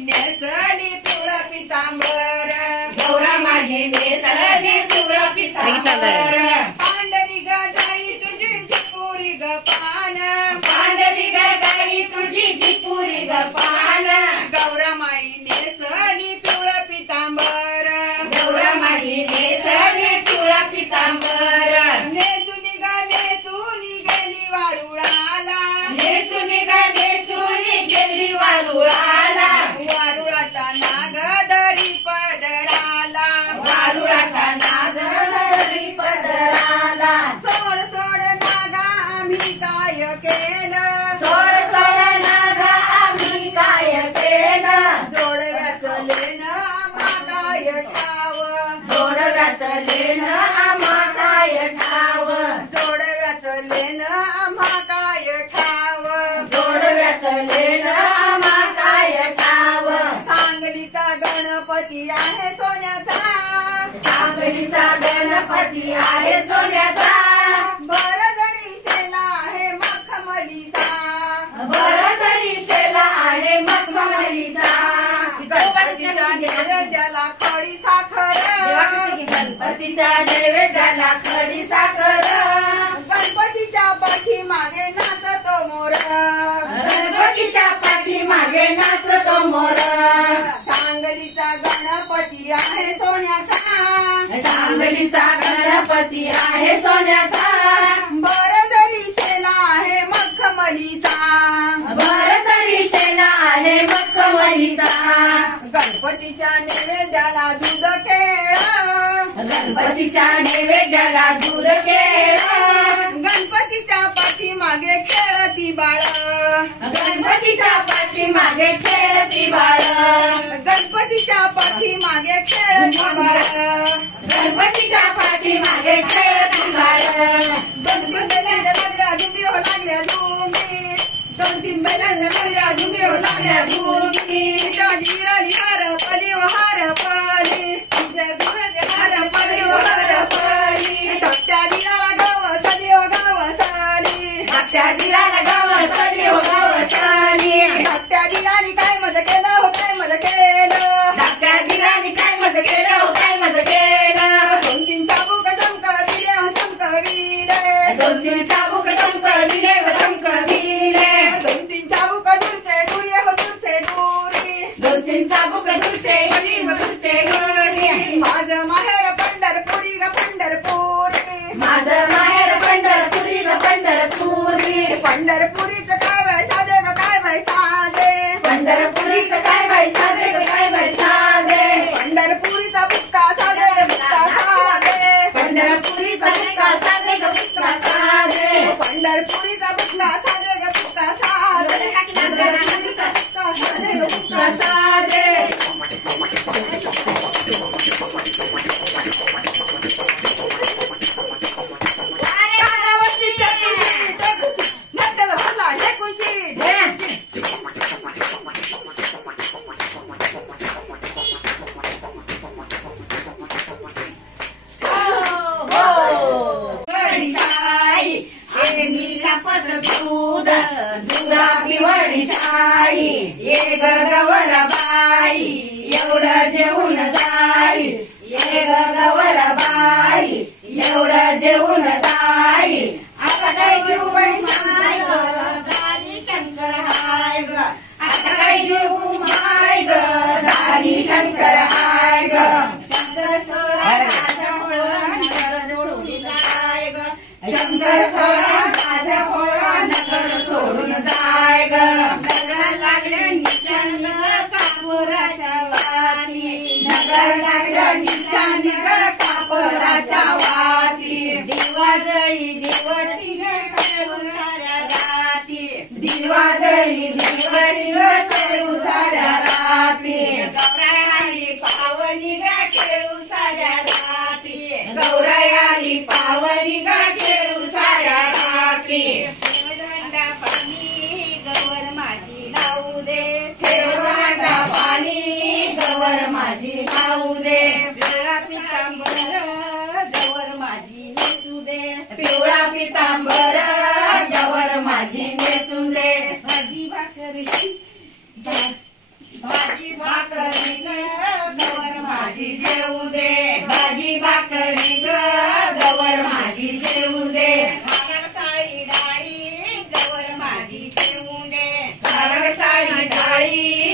नेसली पिवळा पितांबर, गौरा माझी नेसली पिवळा पितांबर, पांढरी ग जाई तुझी झिपुरी ग पान, पांढरी ग जाई तुझी झिपुरी ग पान, गौरा माई नेसली पिवळा पितांबर, गौरा माझी नेसली पिवळा पितांबर, नेसुनी ग नेसुनी गेली वारुळाला, नेसुनी ग नेसुनी गेली वारुळाला, वारुळाचा नाग धरी पदराला, वारुळाचा नाग धरी पदराला, सोड सोड नागा आम्ही काय केलं, सोड सोड नाग आम्ही काय केलं, जोडव्याचं लेणं आम्हा काय ठाव, जोडव्याचं लेणं आम्हा काय ठाव, जोडव्याचं लेणं आम्हा काय ठाव, जोडव्याचं लेणं आम्हा काय ठाव, सांगलीचा गणपती आहे सोन्याचा, सांगलीचा गणपती आहे सोन्याचा, बरदरी शेला आहे मखमलीचा, बरं तरी शेला आहे मखमलीचा, गणपतीच्या नैवेद्याला खडी साखर, गणपतीच्या नैवेद्याला खडी साखर, गणपतीच्या पाठीमागे नाचतो मोर, गणपतीच्या पाठीमागे नाचतो मोर, सांगलीचा गणपती आहे सोन्याचा, सांगलीचा गणपती आहे सोन्याचा, बरदरी शेला आहे मखमलीचा, बरं तरी शेला आहे मखमलीचा, गणपतीच्या नैवेद्याला दूध केळ, गणपतीच्या नैवेद्याला दूध केळ, गणपतीच्या पाठीमागे खेळती बाळ, गणपतीच्या पाठीमागे खेळती बाळ, गणपतीच्या पाठीमागे खेळती बाळ, गणपतीच्या पाठीमागे खेळती बाळ, दोन तीन बैलांच्या लागल्या झुंबी हो लागल्या झुंबी, दोन तीन बैलांच्या लागल्या झुंबी हो लागल्या झुंबी, विराली हार पली हो हार पली, हार पली हो हार पली, सत्या दिला गाव सली हो गाव सली, त्या दिराला गाव सली हो गाव सली, सत्या दिलानी काय मजा केलं हो काय मजा केलं, त्या दिराने काय मज केलं हो काय मज केलं, दोन तीन चाबूक चमकविले हो चमकविले, दोन तीन चाबूक चमकविले व चमकविले, दोन तीन चाबूक दूरचे दुरे हो दूरचे दुरी, दोन तीन चाबूक दूरचे गडी व दूरचे गडी, माझं माहेर पंढरपुरी ग पंढरपुरी, माझं माहेर पंढरपुरी व पंढरपुरी, पंढरपुरीचं काय बाय साधे ग काय बाय साधे, पंढरपुरीचं काय बाई साधे ग काय बाई साधे, पंढरपुरीचा बुक्का साधे ग बुक्का साधे, पंढरपुरीचा बुक्का साधे ग बुक्का साधे, पंढरपुरीचा बुक्का साधे ग बुक्का साधे, पंढरपुरीचा बुक्का साधे ग बुक्का साधे, कानावरची टेकुची, टेकुची, नट्याला भरला टेकुची, वडीशाई एनी कापत दूध, दुधा पिवळी शाई, ये ग गवराबाई एवढं जेवून जाई, ये ग गवराबाई एवढं जेवून जाई, आता काय जीव बाई माय ग दारी शंकर हाय ग, आता काय जीव माय ग दारी शंकर हाय ग, शंकर सोळा राजा होळा नगर जोडून जाय ग, शंकर सोळा राजा होळा नगर सोडून जाय ग, नगर लागले निशाण कापुराच्या वाती, नगर लागल्या निशाणी ग कापुराच्या वाती, दिवाजळी दिवटी ग खेळू साऱ्या राती, दिवाजळी दिवटी ग खेळू साऱ्या राती, गौराई पावनी ग खेळू साऱ्या राती, गौराई पावनी ग खेळू साऱ्या राती, हंडा पाणी गवर माझी लावू दे, ठेव हंडा पाणी गवर माझी लावू दे, पिवळा पितांबर गवर माझी नेसू दे, पिवळा पितांबर गवर माझी नेसू दे, भाजी भाकरी भाजी भाजी भाकरी ग गवर माझी जेवू दे भाजी भाकरी ग गवर माझी जेवू दे घागर साडी डाळी गवर माझी जेवू दे घागर साडी डाळी